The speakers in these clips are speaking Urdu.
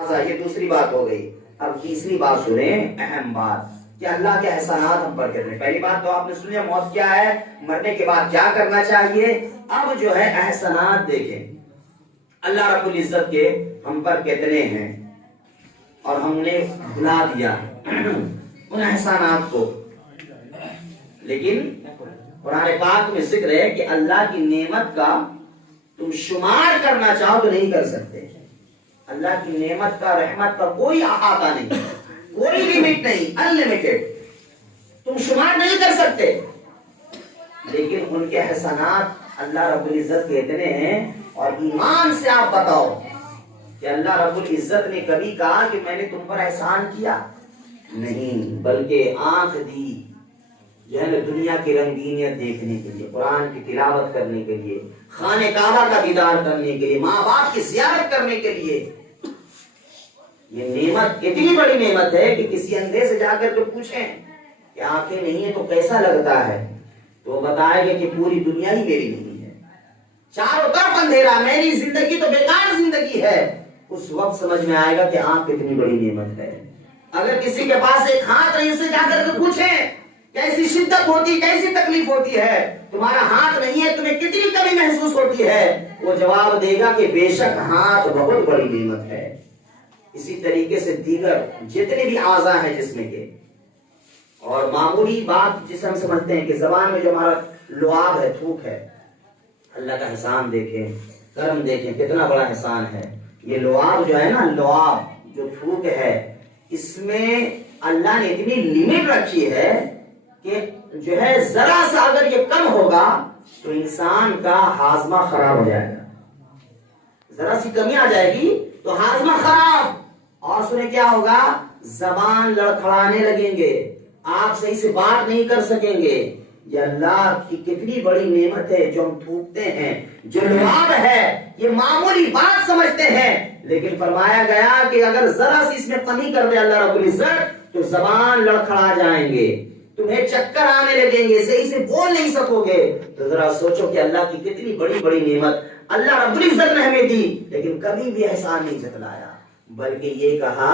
یہ دوسری بات ہو گئی. اب تیسری بات سنیں، اہم بات کہ اللہ کے احسانات ہم پر کرنے. پہلی بات تو آپ نے سنی موت کیا ہے، مرنے کے بعد کیا کرنا چاہیے. اب جو ہے احسانات دیکھیں اللہ رب العزت کے ہم پر کتنے ہیں اور ہم نے بھلا دیا ان احسانات کو. لیکن قرآن پاک میں ذکر ہے کہ اللہ کی نعمت کا تم شمار کرنا چاہو تو نہیں کر سکتے. اللہ کی نعمت کا، رحمت کا کوئی احاطہ نہیں، کوئی لمٹ نہیں، انلمیٹڈ، تم شمار نہیں کر سکتے. لیکن ان کے احسانات اللہ رب العزت کے اتنے ہیں. اور ایمان سے آپ بتاؤ کہ اللہ رب العزت نے کبھی کہا کہ میں نے تم پر احسان کیا؟ نہیں، بلکہ آنکھ دی جو ہے نا دنیا کی رنگینیت دیکھنے کے لیے، قرآن کی تلاوت کرنے کے لیے، خانہ کعبہ کا دیدار کرنے کے لیے، ماں باپ کی زیارت کرنے کے لیے. یہ نعمت اتنی بڑی نعمت ہے کہ کسی اندھے سے جا کر کے پوچھیں کہ آنکھیں نہیں ہیں تو کیسا لگتا ہے، تو بتائے گا کہ پوری دنیا ہی میری نہیں ہے، چاروں طرف اندھیرا، میری زندگی تو بیکار زندگی ہے. اس وقت سمجھ میں آئے گا کہ آنکھ کتنی بڑی نعمت ہے. اگر کسی کے پاس ایک ہاتھ نہیں، سے جا کر کے پوچھیں کیسی شدت ہوتی، کیسی تکلیف ہوتی ہے، تمہارا ہاتھ نہیں ہے تمہیں کتنی کمی محسوس ہوتی ہے، وہ جواب دے گا کہ بے شک ہاتھ بہت بڑی نعمت ہے. اسی طریقے سے دیگر جتنے بھی اعضاء ہیں جسم کے، اور معمولی بات جسے ہم سمجھتے ہیں کہ زبان میں جو ہمارا لعاب ہے، تھوک ہے، اللہ کا احسان دیکھیں، کرم دیکھیں، کتنا بڑا احسان ہے. یہ لعاب جو ہے نا، لعاب جو تھوک ہے، اس میں اللہ نے اتنی لمٹ رکھی ہے کہ جو ہے ذرا سا اگر یہ کم ہوگا تو انسان کا ہاضمہ خراب ہو جائے گا. ذرا سی کمی آ جائے گی تو ہاضمہ خراب، اور سنیں کیا ہوگا، زبان لڑکھڑانے لگیں گے، آپ صحیح سے بات نہیں کر سکیں گے. یہ اللہ کی کتنی بڑی نعمت ہے جو ہم تھوکتے ہیں، جو لعاب ہے، یہ معمولی بات سمجھتے ہیں. لیکن فرمایا گیا کہ اگر ذرا سی اس میں کمی کر دے اللہ رب العزت تو زبان لڑکھڑا جائیں گے، تمہیں چکر آنے لگیں گے، صحیح سے بول نہیں سکو گے. تو ذرا سوچو کہ اللہ کی کتنی بڑی بڑی نعمت اللہ رب العزت نے ہمیں دی، لیکن کبھی بھی احسان نہیں جتلایا، بلکہ یہ کہا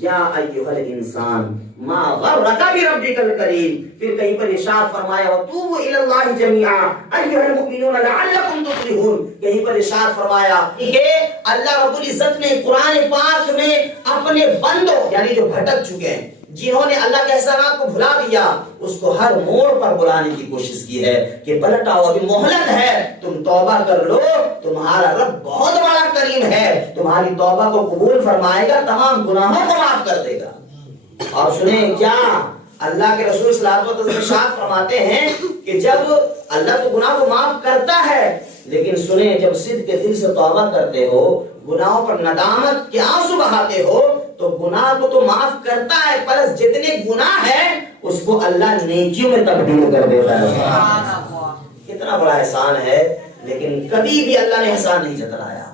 یا ایھا الانسان ما غرک بربک الکریم. پھر کہیں پر ارشاد فرمایا وتوبوا الی اللہ جميعا ایھا المؤمنون لعلکم تفلحون. کہیں پر ارشاد فرمایا کہ اللہ رب العزت نے قرآن پاک میں اپنے بندوں یعنی جو بھٹک چکے ہیں، جنہوں نے اللہ کے احسانات کو بھلا دیا، اس کو ہر موڑ پر بلانے کی کوشش کی ہے کہ پلٹ آؤ، ابھی مہلت ہے، تم توبہ کر لو، تمہارا رب بہت بڑا کریم ہے، تمہاری توبہ کو قبول فرمائے گا، تمام گناہوں کو معاف کر دے گا. اور سنیں کیا اللہ کے رسول صلی اللہ علیہ وسلم ارشاد فرماتے ہیں کہ جب اللہ تو گناہ کو معاف کرتا ہے، لیکن سنیں جب صدق کے دل سے توبہ کرتے ہو، گناہوں پر ندامت کے آنسو بہاتے ہو، تو گناہ کو تو معاف کرتا ہے، پر جتنے گناہ ہے اس کو اللہ نیکیوں میں تبدیل کر دیتا ہے. کتنا بڑا احسان ہے. لیکن کبھی بھی اللہ نے احسان نہیں جتلایا.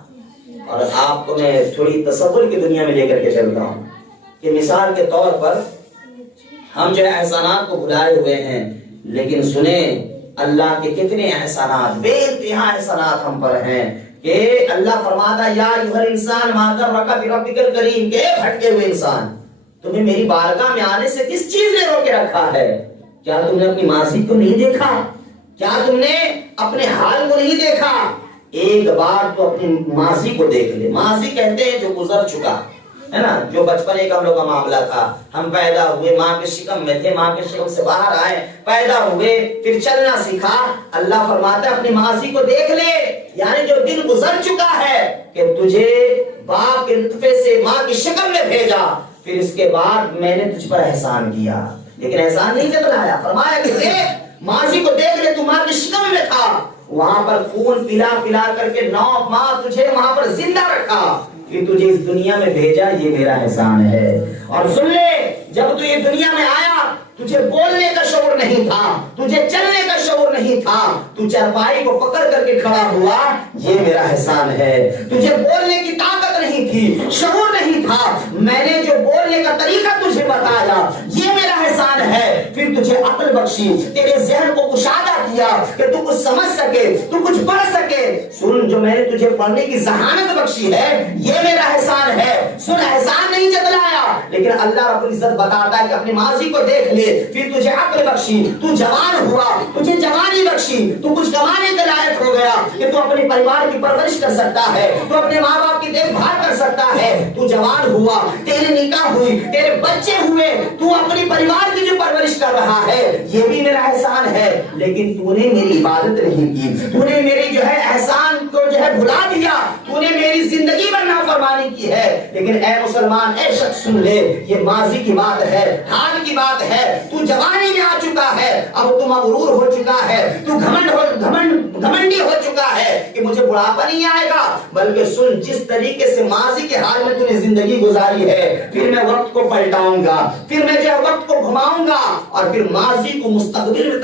اور آپ کو میں تھوڑی تصور کی دنیا میں لے کر کے چلتا ہوں کہ مثال کے طور پر ہم جو ہے احسانات کو بھلائے ہوئے ہیں، لیکن سنیں اللہ کے کتنے احسانات، بے انتہا احسانات ہم پر ہیں. کہ اللہ فرماتا یا ایھا الانسان ما غرک بربک الکریم، کہ بھٹکے ہوئے انسان، تمہیں میری بارگاہ میں آنے سے کس چیز نے روکے رکھا ہے؟ کیا تم نے اپنی ماضی کو نہیں دیکھا؟ کیا تم نے اپنے حال کو نہیں دیکھا؟ ایک بار تو اپنی ماضی کو دیکھ لے. ماضی کہتے ہیں جو گزر چکا ہے نا، جو بچپن ایک ہم لوگ کا معاملہ تھا، ہم پیدا ہوئے ماں کے شکم میں تھے، ماں کے شکم سے باہر آئے، پیدا ہوئے، پھر چلنا سیکھا. اللہ فرماتا ہے اپنی ماضی کو دیکھ لے، یعنی جو دن گزر چکا ہے کہ تجھے باپ کے نطفے سے ماں کی شکم میں بھیجا، پھر اس کے بعد میں نے تجھ پر احسان کیا، لیکن احسان نہیں جتلایا. فرمایا کہ دیکھ ماضی کو دیکھ لے، تو ماں کی شکم میں تھا، وہاں پر خون پلا پلا کر کے 9 ماہ تجھے وہاں پر زندہ رکھا، کہ تجھے اس دنیا میں بھیجا، یہ میرا احسان ہے. اور سن لے، جب تو یہ دنیا میں آیا تجھے بولنے کا شعور نہیں تھا، تجھے چلنے کا شعور نہیں تھا، تو چارپائی کو پکڑ کر کے کھڑا ہوا، یہ میرا احسان ہے. تجھے بولنے کی طاقت نہیں تھی، شعور نہیں تھا، میں نے جو بولنے کا طریقہ تجھے بتایا، یہ میرا احسان ہے. پھر تجھے عقل بخشی, تیرے ذہن کو کشادہ کیا کہ تو کچھ سمجھ سکے, تو کچھ پڑھ سکے. سن, جو میں نے تجھے پڑھنے کی ذہانت بخشی ہے یہ میرا احسان ہے. سن, احسان نہیں جتلایا, لیکن اللہ رب العزت بتاتا ہے کہ اپنے ماضی کو دیکھ لے, پھر تجھے عقل بخشی, تو جوان ہوا, تجھے جوانی بخشی, تو کچھ کمانے کے لائق ہو گیا کہ تو اپنے پریوار کی پرورش کر سکتا ہے, تو اپنے ماں باپ کی دیکھ بھال کر سکتا ہے. تو جوان ہوا, تیرے نکاح ہوئی, تیرے بچے ہوئے, تو اپنی پریوار کی جو پرورش کر رہا ہے یہ بھی میرا احسان ہے. لیکن تو نے میری عبادت نہیں کی, تو نے میری جو ہے احسان کو جو ہے بھلا دیا, تو نے میری زندگی میں نافرمانی کی ہے. لیکن اے مسلمان, اے شخص سن لے, یہ ماضی کی بات ہے, حال کی بات ہے. تو جوانی میں آ چکا ہے, اب تو مغرور ہو چکا ہے, تو گھمنڈی ہو چکا ہے کہ مجھے بڑھاپا نہیں آئے گا. بلکہ سن, جس طریقے سے ماضی کے حال میں تو نے زندگی گزاری ہے, پھر میں وقت کو پلٹاؤں گا, پھر میں جو ہے وقت کو گھماؤں گا اور پھر ماضی کو مستقبل میں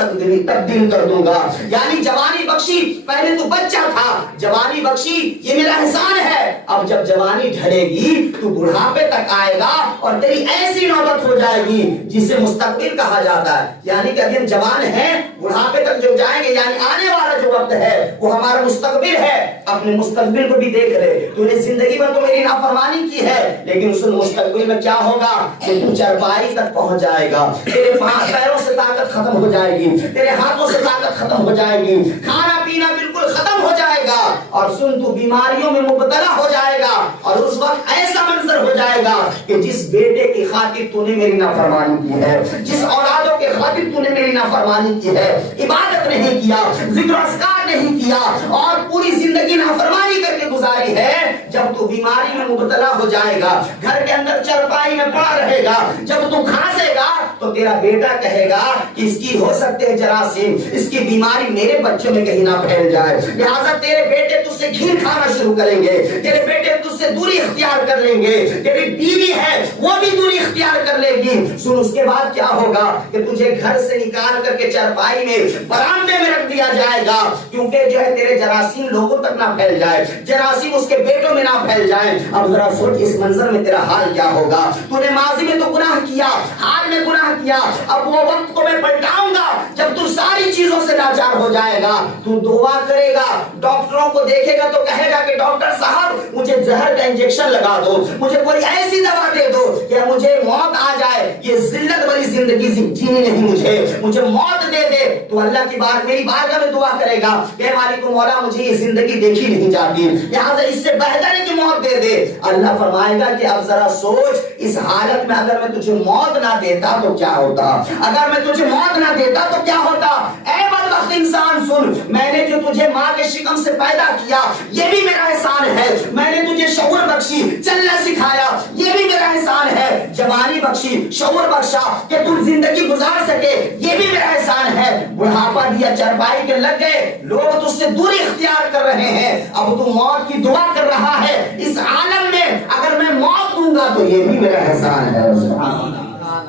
تبدیل کر دوں گا. یعنی جوانی بخشی, پہلے تو بچہ تھا, جوانی بخشی یہ میرا احسان ہے. اب جب جوانی ڈھلے گی تو بڑھاپے تک آئے گا اور تیری ایسی نوبت ہو جائے گی جسے مستقبل کہا جاتا ہے. یعنی کہ ابھی ہم جوان ہیں, بڑھاپے تک جو جائیں گے, یعنی آنے والا جو وقت ہے وہ ہمارا مستقبل ہے. اپنے مستقبل کو بھی دیکھ لے. تو نے زندگی میں تو میری نافرمانی کی ہے, لیکن اس مستقبل میں کیا ہوگا کہ تو چرپائی تک پہنچ جائے گا, تیرے پیروں سے طاقت ختم ہو جائے گی, تیرے ہاتھوں سے طاقت ختم ہو جائے گی, کھانا پینا بالکل ختم ہو جائے گا, اور سن, تو بیماریوں میں مبتلا ہو جائے گا. اور اس وقت ایسا منظر ہو جائے گا کہ جس بیٹے کی خاطر تو نے میری نافرمانی کی ہے, جس اولادوں کے خاطر تو نے میری نافرمانی کی ہے, عبادت نہیں کیا, ذکر و اذکار نہیں کیا اور پوری زندگی نافرمانی کر کے گزاری ہے, جب تو بیماری میں مبتلا ہو جائے گا, گھر کے اندر چرپائی میں پڑا رہے گا, جب تو کھانسے گا تو تیرا بیٹا کہے گا کہ اس کی ہو سکتے ہیں جراثیم, اس کی بیماری میرے بچوں میں کہیں نہ پھیل جائے, لہذا تیرے بیٹے تجھ سے گھین کھانا شروع کریں گے, تیرے بیٹے تجھ سے دوری اختیار کر لیں گے, تیری بیوی ہے وہ بھی دوری اختیار کر لے گی. سن, اس کے بعد کیا ہوگا کہ تجھے گھر سے نکال کر کے چرپائی میں برآمدے میں رکھ دیا جائے گا, کیونکہ جو ہے تیرے جراثیم لوگوں تک نہ پھیل جائے, جراثیم اس کے بیٹوں میں نہ پھیل جائیں. اب ذرا سوچ اس منظر میں تیرا حال کیا ہوگا. تو نے ماضی میں تو گناہ کیا, حال میں گناہ کیا, اب وہ وقت کو میں پلٹاؤں گا جب تو ساری چیزوں سے لاچار ہو جائے گا. تو دعا کرے گا, ڈاکٹروں کو دیکھے گا تو کہے گا کہ ڈاکٹر صاحب مجھے زہر کا انجیکشن لگا دو, مجھے کوئی ایسی دوا دے دو کہ مجھے موت آ جائے, یہ ذلت بھری زندگی جینی نہیں, مجھے موت دے دے. تو اللہ کی میری بارگاہ میں دعا کرے گا کہ مالک مولا مجھے یہ زندگی دیکھی نہیں جاتی, لہٰذا اس سے بہتر ہے کہ موت دے دے. اللہ فرمائے گا کہ اب ذرا سوچ, اس حالت میں اگر میں تجھے موت نہ دیتا تو کیا ہوتا, اگر میں تجھے موت نہ دیتا تو کیا ہوتا. اے بدبخت انسان سن, میں نے جو تجھے ماں کے شکم سے پیدا کیا یہ بھی میرا احسان ہے, میں نے تجھے شعور بخشی, چلنا سکھایا یہ بھی میرا احسان ہے, جوانی بخشی, شعور بخشا کہ تم زندگی گزار سکے یہ بھی میرا احسان ہے. بڑھاپا دیا, چرپائی کے لگ گئے, لوگ تجھ سے دوری اختیار کر رہے ہیں, اب تو موت کی دعا کر رہا ہے. اس عالم میں اگر میں موت دوں گا تو یہ بھی میرا احسان ہے.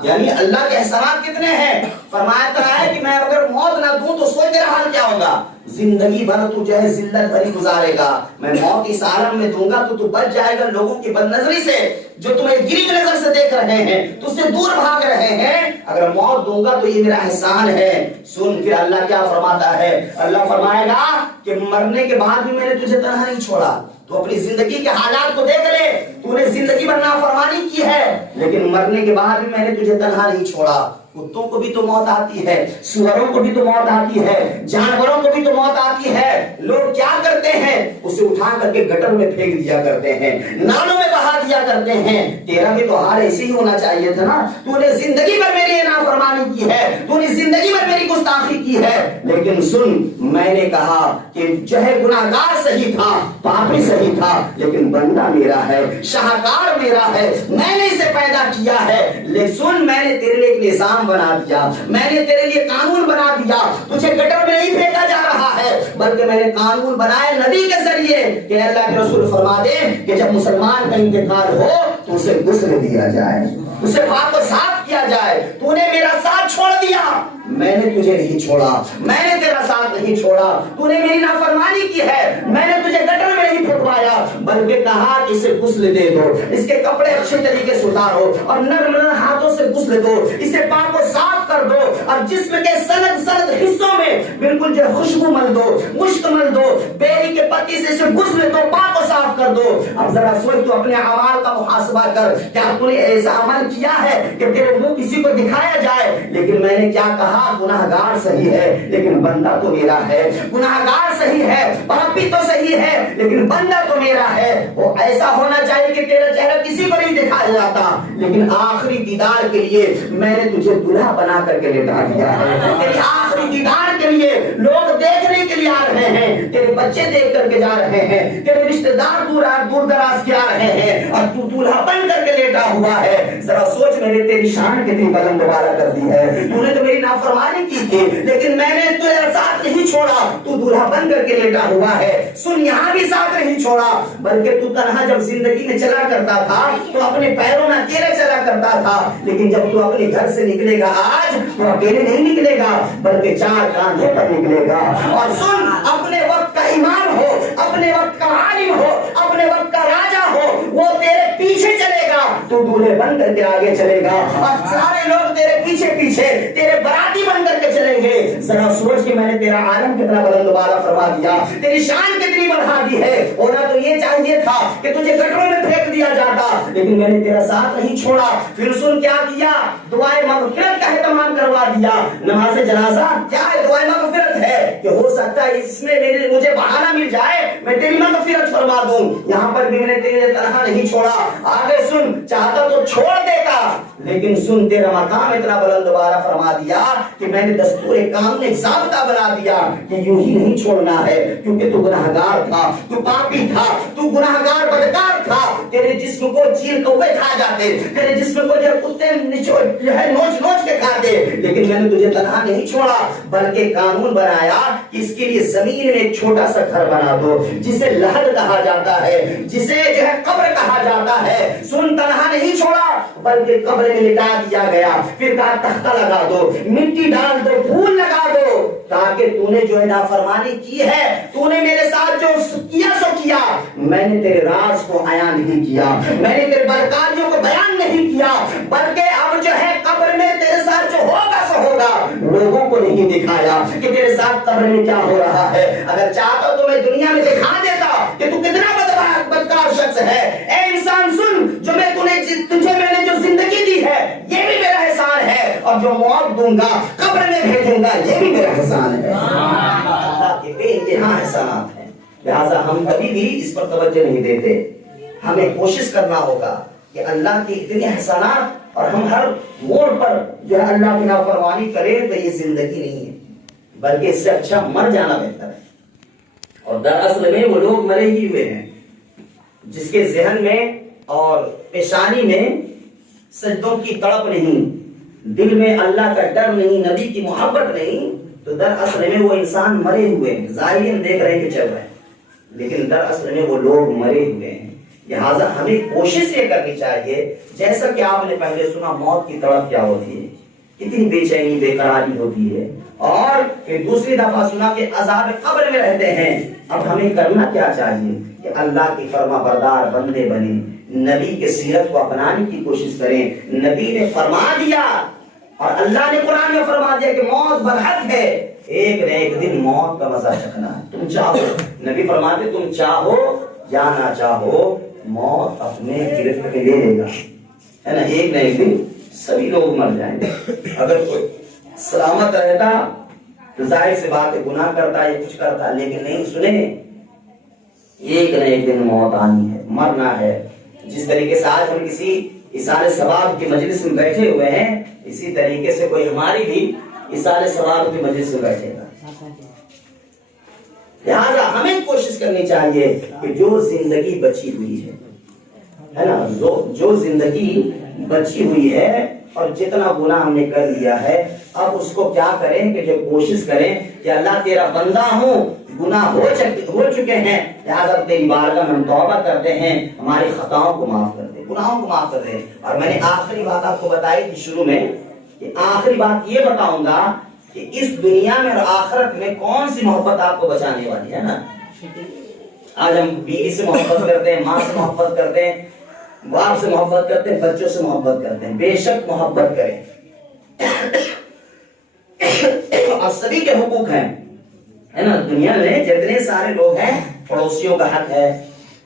یعنی اللہ کے احسانات کتنے ہیں. فرمایا کرا ہے کہ میں اگر موت نہ دوں تو سوچ تیرا حال کیا ہوگا, زندگی بھر تو جو ہے ذلت بھری گزارے گا. میں موت اس عالم میں دوں گا تو بچ جائے گا لوگوں کی بد نظری سے, جو تمہیں گری نظر سے دیکھ رہے ہیں, تو سے دور بھاگ رہے ہیں. اگر موت دوں گا تو یہ میرا احسان ہے. سن پھر اللہ کیا فرماتا ہے, اللہ فرمائے گا کہ مرنے کے بعد بھی میں نے تجھے تنہا نہیں چھوڑا. تو اپنی زندگی کے حالات کو دیکھ لے, تو نے زندگی میں نافرمانی کی ہے, لیکن مرنے کے بعد بھی میں نے تجھے تنہا نہیں چھوڑا. کتوں کو بھی تو موت آتی ہے, سوروں کو بھی تو موت آتی ہے, جانوروں کو بھی تو موت آتی ہے. لوگ کیا کرتے ہیں, اسے اٹھا کر کے گٹر میں پھینک دیا کرتے ہیں, نالوں میں بہا دیا کرتے ہیں. تیرا بھی تو حال ایسے ہی ہونا چاہیے تھا نا. تو نے زندگی میں میری نافرمانی کی ہے, تو نے زندگی میں میری گستاخی کی ہے, لیکن سن, میں نے کہا کہ جو ہے گناہگار صحیح تھا, پاپی صحیح تھا, لیکن بندہ میرا ہے, شاہکار میرا ہے, میں نے اسے پیدا کیا ہے. لیکن سن, میں نے تیرے لیے ایک نظام بنا دیا, میں نے تیرے لیے قانون بنا دیا. تجھے گٹر میں نہیں پھینکا جا رہا ہے, بلکہ میں نے قانون بنائے نبی کے ذریعے کہ اللہ کے رسول فرما دے کہ جب مسلمان کا انتقال ہو تو اسے غسل دیا جائے, اسے پاک و صاف کیا جائے. تو نے میرا ساتھ چھوڑ دیا, میں نے تجھے نہیں چھوڑا, میں نے تیرا ساتھ نہیں چھوڑا. تو نے میری نافرمانی کی ہے, میں نے تجھے گٹر میں نہیں پھینکوایا, بلکہ کہا کہ اسے غسل دے دو, اس کے کپڑے اچھے طریقے سے اتارو اور نرم نرم ہاتھوں سے غسل دو, اسے پاک و صاف کر دو, اور اور جسم کے سند حصوں میں بالکل جو خوشبو مل دو، مشک مل دو، بیری کے پتی سے غسل دو، پاک و صاف کر دو۔ اب ذرا سوچ، تو اپنے اعمال کا محاسبہ کر، کیا تو نے ایسا عمل کیا ہے کہ تیرے منہ کسی کو دکھایا جائے لیکن میں نے کیا کہا، گناہگار صحیح ہے لیکن بندہ تو میرا ہے، گناہگار صحیح ہے، پاپی تو صحیح ہے لیکن بندہ تو میرا ہے۔ وہ ایسا ہونا چاہیے کہ تیرا چہرہ کسی کو نہیں دکھایا جاتا لیکن آخری دیدار کے لیے میں نے تجھے دلہا بنا کر کے لٹا دیا ہے۔ تیری آخری دیدار کے لیے لوگ دیکھنے کے لیے آ رہے ہیں، تیرے بچے دیکھ کر کے جا رہے ہیں، تیرے رشتہ دار دور دراز کے آ رہے ہیں اور تو دلہا بن کر کے لیٹا ہوا ہے۔ ذرا سوچ، میں نے تیری شان کتنی بلند بالا کر دی ہے، تو نے تو میری نافرمانی کی تھی لیکن میں نے تیرے ساتھ نہیں چھوڑا، تو دلہا بن کر کے لیٹا ہوا ہے۔ سن، یہاں بھی ساتھ نہیں چھوڑا بلکہ تو تنہا جب زندگی میں چلا کرتا تھا تو اپنے پیروں میں اکیلے چلا کرتا تھا، لیکن جب تو اپنے گھر سے نکلے گا آج تو اکیلے نہیں نکلے گا بلکہ 4 کاندھے پر نکلے گا۔ اور سن، اپنے وقت کا امام ہو، اپنے وقت کا عالم ہو، اپنے وقت کا راجا ہو، وہ تیرے پیچھے چلے گا، تو دولہے بن کر کے آگے چلے گا اور سارے لوگ تیرے پیچھے پیچھے تیرے باراتی بن کر کے چلیں گے۔ ذرا سوچ کہ میں نے تیرا عالم کتنا بلند بالا فرما دیا، تیری شان کتنی بڑھا دی ہے۔ ہونا تو یہ چاہیے تھا کہ تجھے گٹروں میں پھینک دیا جاتا لیکن میں نے تیرا ساتھ نہیں چھوڑا۔ پھر سن کیا کیا، دعائے مغفرت کا اہتمام کروا دیا۔ نماز جنازہ کیا ہے؟ دعائے مغفرت ہے کہ ہو سکتا ہے اس میں مجھے بہانہ مل جائے، میں تیری مغفرت فرما دوں۔ یہاں پر بھی میں نے تیرے طرح نہیں چھوڑا۔ آگے سن، چاہتا تو چھوڑ دیتا لیکن سن، تیرا مقام اتنا بلند بالا فرما دیا کہ میں نے دستور کام نے ضابطہ بنا دیا کہ یوں ہی نہیں چھوڑنا ہے، کیونکہ تو گناہگار تھا، تو پاپی تھا، تو گناہگار بدکار تھا۔ تیرے جسم کو چیل کوے کھا جاتے، تیرے جسم کو جو کتے نوچ نوچ کے کھاتے، لیکن میں نے تجھے تنہا نہیں چھوڑا بلکہ قانون بنایا کہ اس کے لیے زمین میں ایک چھوٹا سا گھر بنا دو جسے لحد کہا جاتا ہے، جسے جو ہے قبر کہا جاتا ہے۔ سن، تنہا نہیں چھوڑا بلکہ قبر میں لٹا دیا گیا، پھر کہا تختہ لگا دو، مٹی ڈال دو، پھول لگا دو، تاکہ تو نے جو ہے نافرمانی کی ہے، تو نے میرے ساتھ جو کیا سو کیا، میں نے تیرے راز کو عیاں نہیں کیا، میں نے تیرے بدکاریوں کو بیان نہیں کیا، بلکہ اب جو ہے قبر میں تیرے ساتھ جو ہوگا سو ہوگا، لوگوں کو نہیں دکھایا کہ تیرے ساتھ قبر میں کیا ہو رہا ہے۔ اگر چاہتا تو میں دنیا میں دکھا دیتا کہ تو کتنا بدکار شخص ہے۔ اے انسان سن، جو میں تجھے میں نے جو زندگی دی ہے یہ بھی میرا احسان ہے، اور جو موت دوں گا، قبر میں بھیجوں گا، یہ بھی میرا احسان ہے۔ اللہ کے بے انتہا احسانات ہیں، لہٰذا ہم کبھی بھی اس پر توجہ نہیں دیتے۔ ہمیں کوشش کرنا ہوگا کہ اللہ کے اتنے احسانات، اور ہم ہر موڑ پر جو ہے اللہ کی نافرمانی کریں تو یہ زندگی نہیں ہے بلکہ اس سے اچھا مر جانا بہتر ہے۔ اور دراصل میں وہ لوگ مرے ہی ہوئے ہیں جس کے ذہن میں اور پیشانی میں سجدوں کی تڑپ نہیں، دل میں اللہ کا ڈر نہیں، نبی کی محبت نہیں، تو دراصل میں وہ انسان مرے ہوئے ہیں۔ ظاہراً دیکھ رہے ہیں کہ چل رہے ہیں لیکن دراصل میں وہ لوگ مرے ہوئے ہیں۔ لہٰذا ہمیں کوشش یہ کرنی چاہیے، جیسا کہ آپ نے پہلے سنا موت کی تڑپ کیا ہوتی ہے، کتنی بے چینی بے قراری ہوتی ہے، اور پھر دوسری دفعہ سنا کہ عذاب قبر میں رہتے ہیں۔ اب ہمیں کرنا کیا چاہیے کہ اللہ کی فرما بردار بندے بنیں، نبی کے سیرت کو اپنانے کی کوشش کریں۔ نبی نے فرما دیا اور اللہ نے قرآن میں فرما دیا کہ موت برحق ہے، ایک نہ ایک دن موت کا مزہ چکھنا ہے۔ تم چاہو، نبی فرماتے تم چاہو یا نہ چاہو موت اپنے گرفت میں لے لے گا، ہے نا، ایک نہ ایک دن سبھی لوگ مر جائیں گے۔ اگر کوئی سلامت رہتا تو ظاہر سے بات ہے گناہ کرتا یا کچھ کرتا، لیکن نہیں سنے، ایک نہ ایک دن موت آنی ہے، مرنا ہے۔ جس طریقے سے آج ہم کسی اصال ثواب کی مجلس میں بیٹھے ہوئے ہیں، اسی طریقے سے کوئی ہماری بھی اصال ثواب کی مجلس میں بیٹھے گا۔ لہذا ہمیں کوشش کرنی چاہیے کہ جو زندگی بچی ہوئی ہے نا، جو زندگی بچی ہوئی ہے اور جتنا گناہ ہم نے کر لیا ہے، اب اس کو کیا کریں کہ جو کوشش کریں کہ اللہ تیرا بندہ ہوں، گناہ ہو چکے ہیں، لہذا تیری بارگاہ میں ہم توبہ کرتے ہیں، ہماری خطاؤں کو معاف کر دے، گناہوں کو معاف کر دے۔ اور میں نے آخری بات آپ کو بتائی تھی شروع میں کہ آخری بات یہ بتاؤں گا کہ اس دنیا میں اور آخرت میں کون سی محبت آپ کو بچانے والی ہے نا۔ آج ہم بیوی سے محبت کرتے ہیں، ماں سے محبت کرتے ہیں، باپ سے محبت کرتے ہیں، بچوں سے محبت کرتے ہیں، بے شک محبت کریں اب سبھی کے حقوق ہیں، ہے نا؟ دنیا میں جتنے سارے لوگ ہیں، پڑوسیوں کا حق ہے،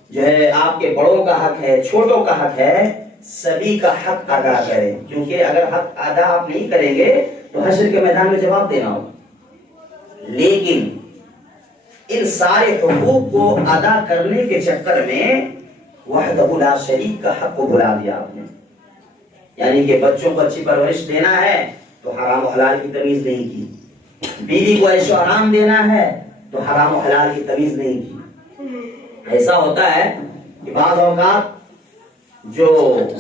جو ہے آپ کے بڑوں کا حق ہے، چھوٹوں کا حق ہے، سبھی کا حق ادا کریں، کیونکہ اگر حق ادا آپ نہیں کریں گے تو حشر کے میدان میں جواب دینا ہوگا۔ لیکن ان سارے حقوق کو ادا کرنے کے چکر میں وحدہ لا شریک کا حق کو بھلا دیا آپ نے، یعنی کہ بچوں کو اچھی پرورش دینا ہے تو حرام و حلال کی تمیز نہیں کی، بیوی کو عیش و آرام دینا ہے تو حرام و حلال کی تمیز نہیں کی۔ ایسا ہوتا ہے کہ بعض اوقات جو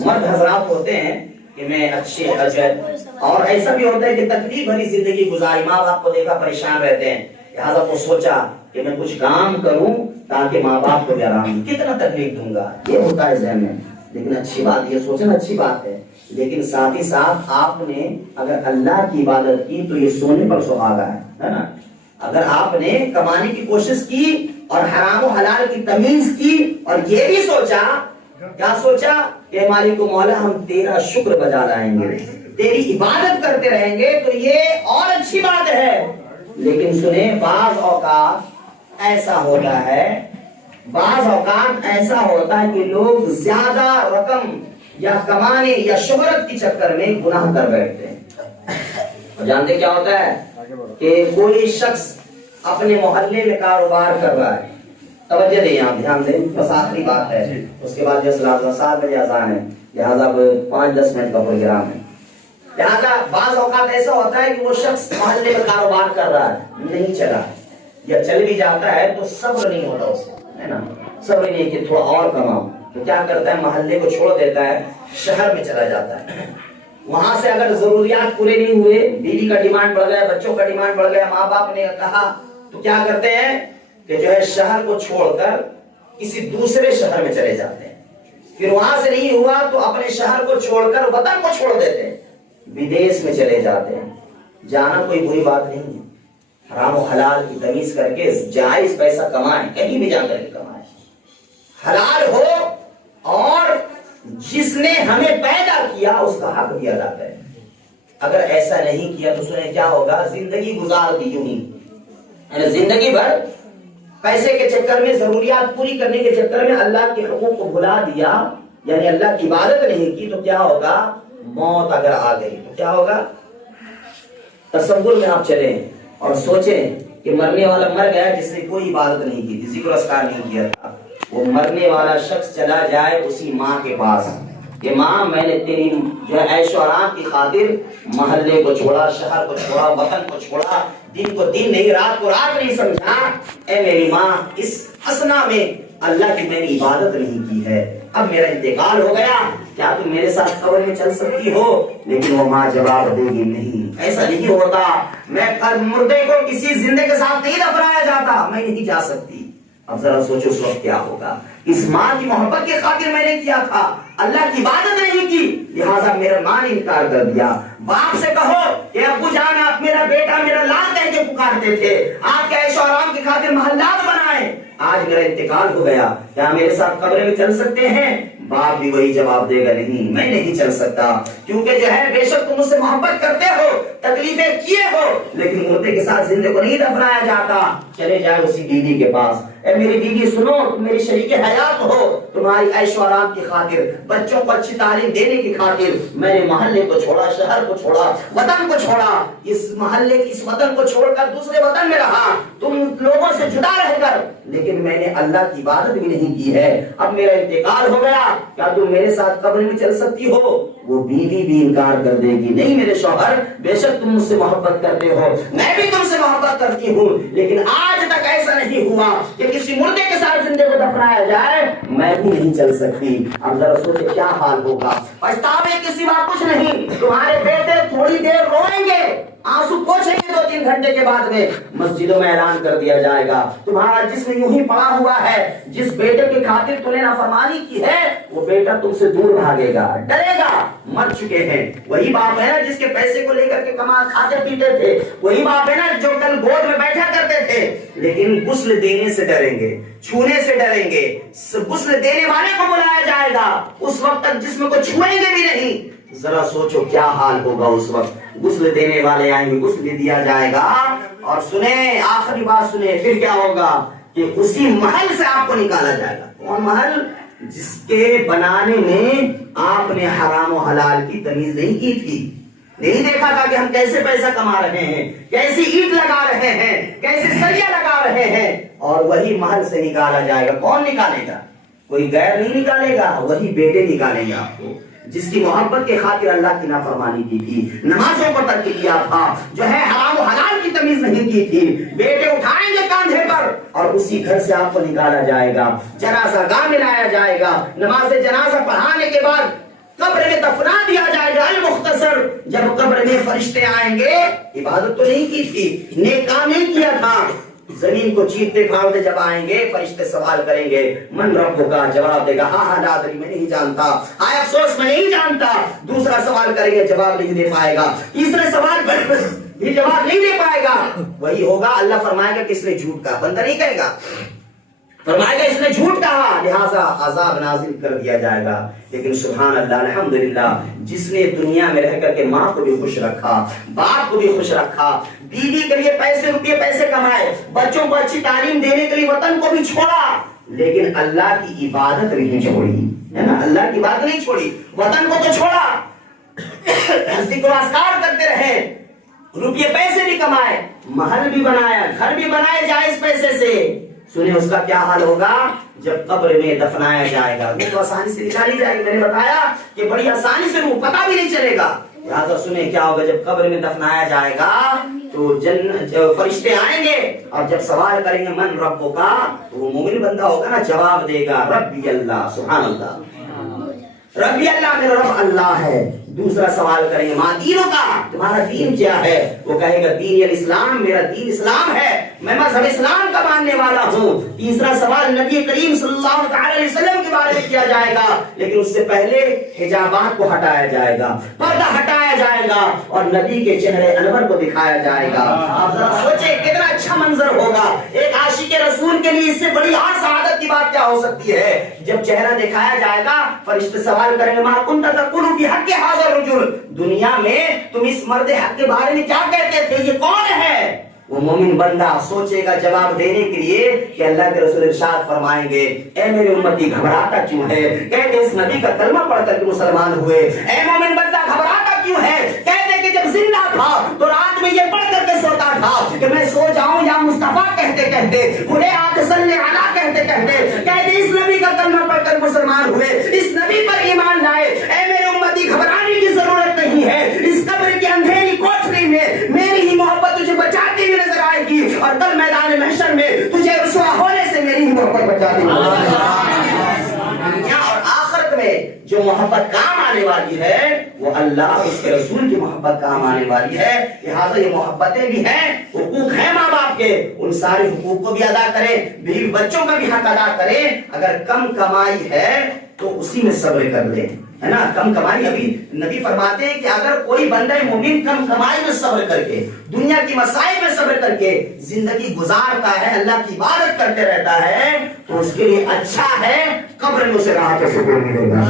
مرد حضرات ہوتے ہیں کہ میں اچھے اجر، اور ایسا بھی ہوتا ہے کہ تکلیف بھری زندگی گزاری، ماں باپ کو دیکھا پریشان رہتے ہیں، لہٰذا وہ سوچا کہ میں کچھ کام کروں تاکہ ماں باپ کو بھی آرام دوں، کتنا تکلیف دوں گا، یہ ہوتا ہے ذہن میں۔ لیکن اچھی بات، یہ سوچنا اچھی بات ہے، لیکن ساتھ ہی ساتھ آپ نے اگر اللہ کی عبادت کی تو یہ سونے پر سہاگا ہے نا؟ اگر آپ نے کمانے کی کوشش کی اور حرام و حلال کی تمیز کی اور یہ بھی سوچا، کیا سوچا کہ مالک و مولا ہم تیرا شکر بجا لائیں گے، تیری عبادت کرتے رہیں گے، تو یہ اور اچھی بات ہے۔ لیکن سنیں، بعض اوقات ایسا ہوتا ہے، بعض اوقات ایسا ہوتا ہے کہ لوگ زیادہ رقم یا کمانے یا شہرت کے چکر میں گناہ کر بیٹھتے ہیں۔ جانتے کیا ہوتا ہے کہ کوئی شخص اپنے محلے میں کاروبار کر رہا ہے، توجہ دیں، آپ دھیان دیں، بس آخری بات ہے، اس کے بعد جس 7 بجے اذان ہے، لہٰذا 5-10 منٹ کا پروگرام ہے، لہٰذا بعض اوقات ایسا ہوتا ہے کہ وہ شخص محلے میں کاروبار کر رہا ہے، نہیں چلا یا چل بھی جاتا ہے تو صبر نہیں ہوتا اسے، ہے نا؟ صبر نہیں کہ تھوڑا اور کماؤ، تو کیا کرتا ہے، محلے کو چھوڑ دیتا ہے، شہر میں چلا جاتا ہے۔ وہاں سے اگر ضروریات پورے نہیں ہوئے، بیوی کا ڈیمانڈ بڑھ گیا، بچوں کا ڈیمانڈ بڑھ گیا، ماں باپ نے کہا، تو کیا کرتے ہیں کہ جو ہے شہر کو چھوڑ کر کسی دوسرے شہر میں چلے جاتے ہیں، پھر وہاں سے نہیں ہوا تو اپنے شہر کو چھوڑ کر وطن کو چھوڑ دیتے ہیں، بدیش میں چلے جاتے ہیں۔ جانا کوئی بری بات نہیں ہے، حرام و حلال کی تمیز کر کے جائز پیسہ کمائیں، کہیں بھی جا کر کے کمائیں، حلال ہو، اور جس نے ہمیں پیدا کیا اس کا حق بھی ادا کریں۔ اگر ایسا نہیں کیا تو سنیں کیا ہوگا، زندگی گزار دی یوں ہی، زندگی بھر پیسے کے چکر میں، ضروریات پوری کرنے کے چکر میں اللہ کے حقوق کو بھلا دیا، یعنی اللہ کی عبادت نہیں کی، تو کیا ہوگا، موت اگر آ گئی تو کیا ہوگا۔ تصور میں آپ چلیں اور سوچیں کہ مرنے والا مر گیا جس نے کوئی عبادت نہیں کی تھی، ذکر اذکار نہیں کیا تھا، وہ مرنے والا شخص چلا جائے اسی ماں کے پاس کہ ماں میں نے تیری جو عیش و آرام کی خاطر محلے کو چھوڑا، شہر کو چھوڑا، وطن کو چھوڑا، دن کو دن نہیں، رات کو رات نہیں سمجھا، اے میری ماں اس حسنہ میں اللہ کی میں نے عبادت نہیں کی ہے، اب میرا انتقال ہو گیا، کیا تم میرے ساتھ قبر میں چل سکتی ہو؟ لیکن وہ ماں جواب دے گی نہیں، ایسا نہیں ہوتا، میں مردے کو کسی زندے کے ساتھ نہیں دفنایا جاتا، میں نہیں جا سکتی۔ اب ذرا سوچو اس وقت کیا ہوگا، اس ماں کی محبت کی خاطر میں نے کیا تھا، اللہ کی عبادت نہیں کی، لہٰذا میرا ماں نے انکار کر دیا۔ باپ سے کہو کہ ابو جان آپ میرا بیٹا میرا لال کہہ کے پکارتے تھے، آپ کے عیش و آرام کی خاطر محلات بنائے، آج میرا انتقال ہو گیا، کیا میرے ساتھ قبر میں چل سکتے ہیں؟ باپ بھی وہی جواب دے گا، نہیں میں نہیں چل سکتا، کیونکہ جو ہے بے شک تم مجھ سے محبت کرتے ہو، تکلیفیں کیے ہو، لیکن مردے کے ساتھ زندے کو نہیں دفنایا جاتا، چلے جائے اسی بیوی کے پاس، اے میری بیوی سنو، تم میری شریک حیات ہو، تمہاری عیش و آرام کی خاطر، بچوں کو اچھی تعلیم دینے کی خاطر میں نے محلے کو چھوڑا، شہر کو چھوڑا، وطن کو چھوڑا، اس محلے اس وطن کو چھوڑ کر دوسرے وطن میں رہا، تم لوگوں سے جدا رہ کر، لیکن میں نے اللہ کی عبادت بھی نہیں کی ہے، اب میرا انتقال ہو گیا، کیا تم میرے ساتھ قبر میں چل سکتی ہو؟ وہ بیوی بھی انکار کر دے گی، نہیں میرے شوہر، بے شک تم مجھ سے محبت کرتے ہو، میں بھی تم سے محبت کرتی ہوں، لیکن آج تک ایسا نہیں ہوا کہ کسی مردے کے ساتھ زندے کو دفنایا جائے، میں بھی نہیں چل سکتی۔ اب ذرا سوچے کیا حال ہوگا، پچھتاوے کے سوا کچھ نہیں، تمہارے بیٹے تھوڑی دیر روئیں گے، آنسو پوچھیں گے، 2-3 گھنٹے کے بعد میں مسجدوں میں اعلان کر دیا جائے گا، تمہارا جسم یوں ہی پڑا ہوا ہے، جس بیٹے کی خاطر تم نے نافرمانی کی ہے وہ بیٹا تم سے دور بھاگے گا، ڈرے گا، مر چکے ہیں۔ وہی باپ ہے نا جس کے پیسے کو لے کر کے کھاتے پیتے تھے، وہی باپ ہے نا جو کل گود میں بیٹھا کرتے تھے، لیکن غسل دینے سے ڈریں گے، چھونے سے ڈریں گے، غسل دینے والے کو بلایا جائے گا، اس وقت تک جسم کو چھوئیں گے بھی نہیں، ذرا سوچو کیا حال ہوگا اس وقت. غسل دینے والے آئیں گے, غسل دیا جائے گا, اور سنیں آخری بات سنیں, پھر کیا ہوگا کہ اسی محل سے آپ کو نکالا جائے گا. کون محل؟ جس کے بنانے میں آپ نے حرام و حلال کی تمیز نہیں کی تھی, نہیں دیکھا تھا کہ ہم کیسے پیسہ کما رہے ہیں, کیسی اینٹ لگا رہے ہیں, کیسے سریا لگا رہے ہیں, اور وہی محل سے نکالا جائے گا. کون نکالے گا؟ کوئی غیر نہیں نکالے گا, وہی بیٹے نکالیں گے آپ کو, جس کی محبت کے خاطر اللہ کی نافرمانی کی تھی, نمازوں کو ترک کیا تھا, جو ہے حرام و حلال کی تمیز نہیں کی تھی. بیٹے اٹھائیں گے کاندھے پر اور اسی گھر سے آپ کو نکالا جائے گا, جنازہ گاہ میں لایا جائے گا, نماز جنازہ پڑھانے کے بعد قبر میں دفنا دیا جائے گا. المختصر, جب قبر میں فرشتے آئیں گے, عبادت تو نہیں کی تھی, نیک کام نہیں کیا تھا, زمین کو چیرتے پھاڑتے جب آئیں گے فرشتے سوال کریں گے من ربک کا, جواب دے گا ہاں ہاں لا ادری, میں نہیں جانتا, آئے افسوس میں نہیں جانتا. دوسرا سوال کریں گے, جواب نہیں دے پائے گا. تیسرے سوال پر بھی جواب نہیں دے پائے گا. وہی ہوگا, اللہ فرمائے گا کہ اس نے جھوٹ کہا, بندہ نہیں کہے گا, فرمائے گا اس نے جھوٹ کہا, لہذا عذاب نازل کر دیا جائے گا. لیکن سبحان اللہ الحمدللہ, جس نے دنیا میں رہ کر کے ماں کو بھی خوش رکھا, باپ کو بھی خوش رکھا, بیوی کے لیے پیسے روپے پیسے کمائے, بچوں کو اچھی تعلیم دینے کے لیے وطن کو بھی چھوڑا, لیکن اللہ کی عبادت نہیں چھوڑی, ہے نا, اللہ کی بات نہیں چھوڑی, وطن کو تو چھوڑا, ذکر و اذکار کرتے رہے, روپے پیسے بھی کمائے, محل بھی بنایا, گھر بھی بنائے جائز پیسے سے. سنیں اس کا کیا حال ہوگا جب قبر میں دفنایا جائے گا. وہ تو آسانی سے نکالی جائے گی, میں نے بتایا کہ بڑی آسانی سے روح پتہ بھی نہیں چلے گا. لہٰذا سنیں کیا ہوگا جب قبر میں دفنایا جائے گا تو فرشتے آئیں گے, اور جب سوال کریں گے من ربک کا, تو وہ مومن بندہ ہوگا نا, جواب دے گا ربی اللہ. سبحان اللہ, ربی اللہ, میرا رب اللہ ہے. دوسرا سوال کریں گے ماں دینوں کا, تمہارا دین کیا ہے؟ وہ کہے گا دین الاسلام, میرا دین اسلام ہے, میں مذہب اسلام کا ماننے والا ہوں. تیسرا سوال نبی کریم صلی اللہ تعالی علیہ وسلم کے بارے میں کیا جائے گا, لیکن اس سے پہلے حجابات کو ہٹایا جائے گا, پردہ ہٹایا جائے گا, اور نبی کے چہرے انور کو دکھایا جائے گا. آپ ذرا سوچیں کتنا اچھا منظر ہوگا. ایک عاشق رسول کے لیے اس سے بڑی اور سعادت کی بات کیا ہو سکتی ہے. جب چہرہ دکھایا جائے گا, فرشتے سوال کریں گے ما کنت تقول فی حق ھذا الرجل, دنیا میں تم اس مرد حق کے بارے میں کیا کہتے تھے, یہ کون ہے؟ وہ مومن بندہ سوچے گا جواب دینے کے لیے کہ اللہ کے رسول ارشاد فرمائیں گے اے میرے امتی گھبراتا کیوں ہے, کہتے اس نبی کا کلمہ پڑھ کر کے مسلمان ہوئے. اے مومن بندہ گھبراتا کیوں ہے, کہتے کہ جب زندہ تھا تو رات میں یہ پڑھ کر کے سوتا تھا کہ میں سو جاؤں یا مصطفیٰ کہتے کہتے, خدے آقا صلی علی کہتے کہتے, کہتے اس نبی کا کلمہ پڑھ کر مسلمان ہوئے, اس نبی پر ایمان لائے. اے میرے امتی گھبرانے کی ضرورت نہیں ہے, اس قبر کی اندھیری کوٹری میں میری ہی محبت تجھے بچاتی ہوئی نظر آئے گی, اور کل میدان محشر میں تجھے رسوا ہونے سے میری ہی محبت بچاتی ہوئی. دنیا اور آخرت میں جو محبت کام آنے والی ہے وہ اللہ اس کے رسول کی محبت کام آنے والی ہے. لہٰذا یہ محبتیں بھی ہیں, حقوق ہیں ماں باپ کے, ان سارے حقوق کو بھی ادا کریں, بیوی بچوں کا بھی حق ادا کریں. اگر کم کمائی ہے تو اسی میں صبر کر لیں, ہے نا, کم کمائی. ابھی نبی فرماتے ہیں کہ اگر کوئی بندہ مومن کم کمائی میں صبر کر کے, دنیا کی مسائل میں صبر کر کے زندگی گزارتا ہے, اللہ کی عبادت کرتے رہتا ہے, تو اس کے لیے اچھا ہے, قبر میں اسے راحت و سکون ملے گا,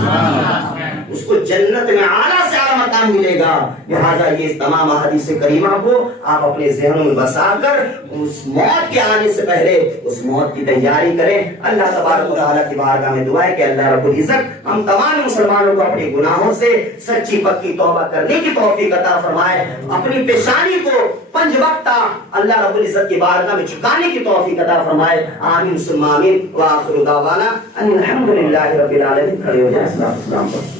اس کو جنت میں اعلیٰ سے اعلیٰ مقام ملے گا. لہٰذا یہ تمام احادیث کریمہ کو آپ اپنے ذہنوں میں بسا کر اس موت کے آنے سے پہلے اس موت کی تیاری کریں. اللہ تبارک و تعالیٰ کی بارگاہ میں دعا ہے کہ اللہ رب العزت ہم تمام مسلمانوں کو اپنے گناہوں سے سچی پکی توبہ کرنے کی توفیق عطا فرمائے, اپنی پیشانی کو 5 وقت اللہ رب العزت کی بارگاہ میں جھکانے کی توفیق عطا فرمائے. آمین ثم آمین. وآخر دعوانا ان الحمد للہ رب العالمین. کھڑے ہو جائیں. السلام علیکم.